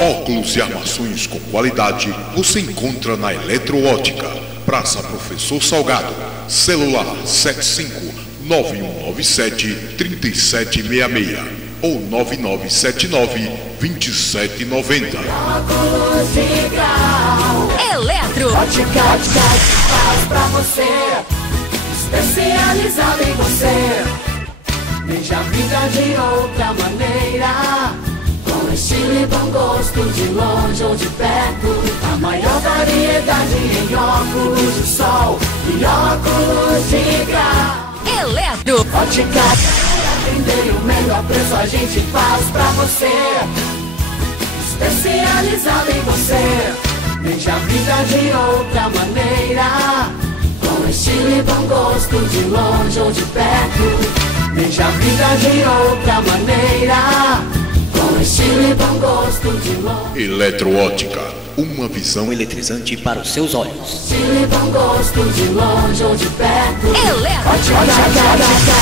Óculos e armações com qualidade você encontra na Eletroótica, Praça Professor Salgado, celular 759197-3766 ou 9979-2790. Óculos de grau. Eletroótica Faz pra você, especializado em você. Veja a vida de outra maneira, com estilo e bom gosto, de longe ou de perto. A maior variedade em óculos de sol e óculos de grau. Eletroótica. Atender o melhor preço a gente faz pra você, especializado em você. Veja a vida de outra maneira, com estilo e bom gosto, de longe ou de perto. Veja a vida de outra maneira, com estilo e bom gosto, de longe. Eletroótica, uma visão eletrizante para os seus olhos. Estilo e bom gosto, de longe ou de perto. Eletroótica.